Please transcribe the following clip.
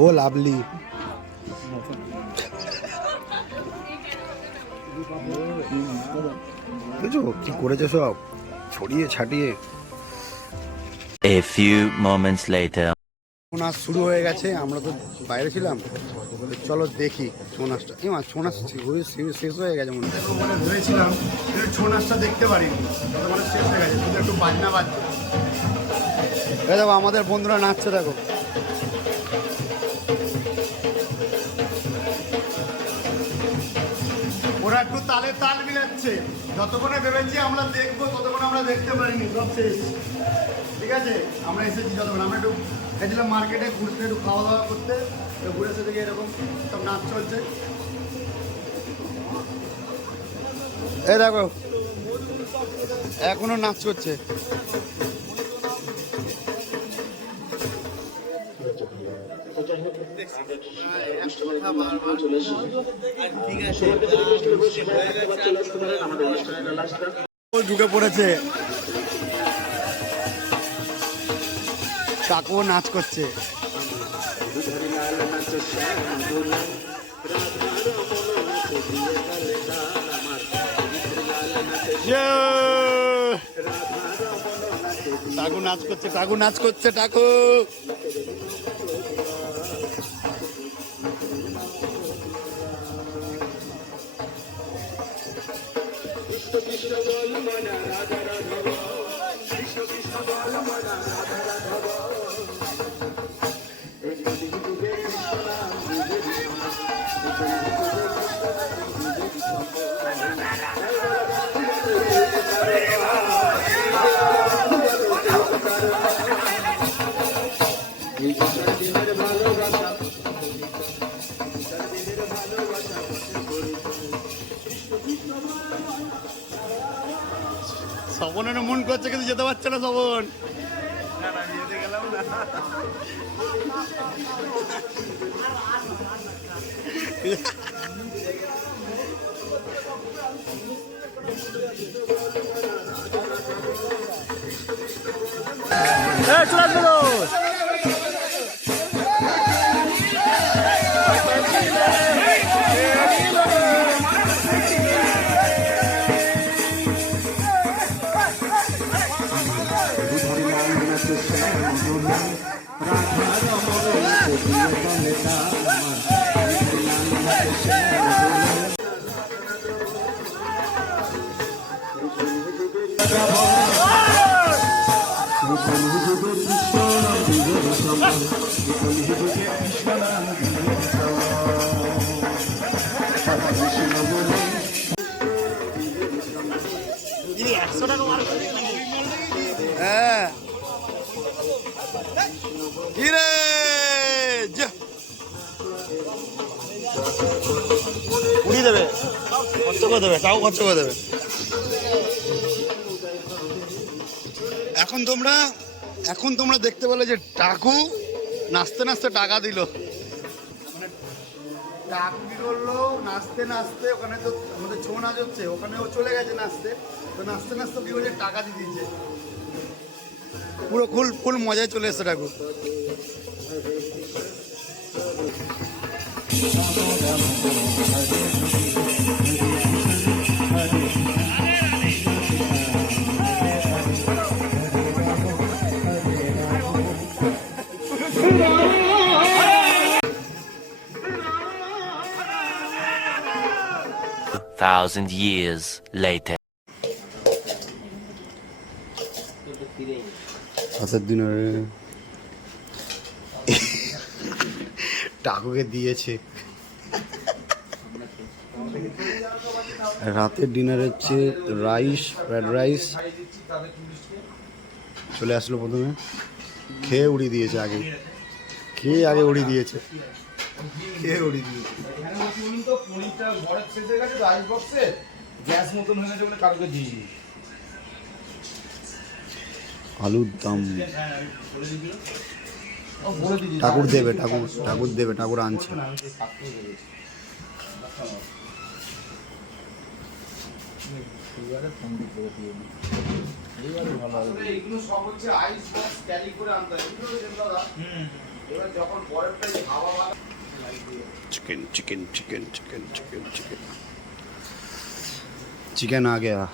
ও lovely. বুঝছো কি করেছে সব ছড়িয়ে ছাটিয়ে। A few moments later. Chhau নাচ শুরু হয়ে গেছে, আমরা তো বাইরে ছিলাম, চলো দেখি ছৌ নাচটা। এই মা ছৌ নাচ শেষ হয়ে গেছে মনে হয়, মানে ভেবেছিলাম ছৌ নাচটা দেখতে পারিনি, মানে শেষ হয়ে গেছে, শুধু একটু বাজনা বাজছে। দেখো আমাদের বন্ধুরা নাচছে, দেখো ওরা একটু তালে তাল মিলাচ্ছে। যতক্ষণে ভেবেছি আমরা দেখবো ততক্ষণ আমরা দেখতে পারিনি, সব শেষ। ঠিক আছে, আমরা এসেছি যতক্ষণ, আমরা একটু গেছিলাম মার্কেটে ঘুরতে, একটু খাওয়া দাওয়া করতে, ঘুরে এসে থেকে এরকম সব নাচ চলছে। এই দেখো এখনো নাচ করছে। ঢুকে পড়েছে, কাকুও নাচ করছে। টাকু নাচ করছে, টাকু নাচ করছে, টাকু। শ্রবণের মন করছে কিন্তু যেতে পারছে না শ্রবণ। হ্যাঁ উড়িয়ে দেবে, খরচ করে দেবে, তাও খরচ করে দেবে। এখন তোমরা দেখতে পেলে যে টাকু নাচতে নাচতে টাকা দিল, মানে টাকু কি করলো নাচতে নাচতে, ওখানে তো আমাদের ছৌ নাচ হচ্ছে, ওখানে ও চলে গেছে নাচতে, তো নাচতে নাচতে কি করছে টাকা দিয়ে দিয়েছে। পুরো ফুল মজায় চলে এসছে টাকু। Thousand years later. রাতের দিনে টাকুকে দিয়েছে। রাতের ডিনার হচ্ছে রাইস, ফ্রাইড রাইস চলে আসলো প্রথমে, খেয়ে উড়িয়ে দিয়েছে, আগে উড়িয়ে দিয়েছে। আলুর দাম ঠাকুর দেবে, ঠাকুর আনছে। Chicken chicken chicken chicken chicken chicken chicken आ गया।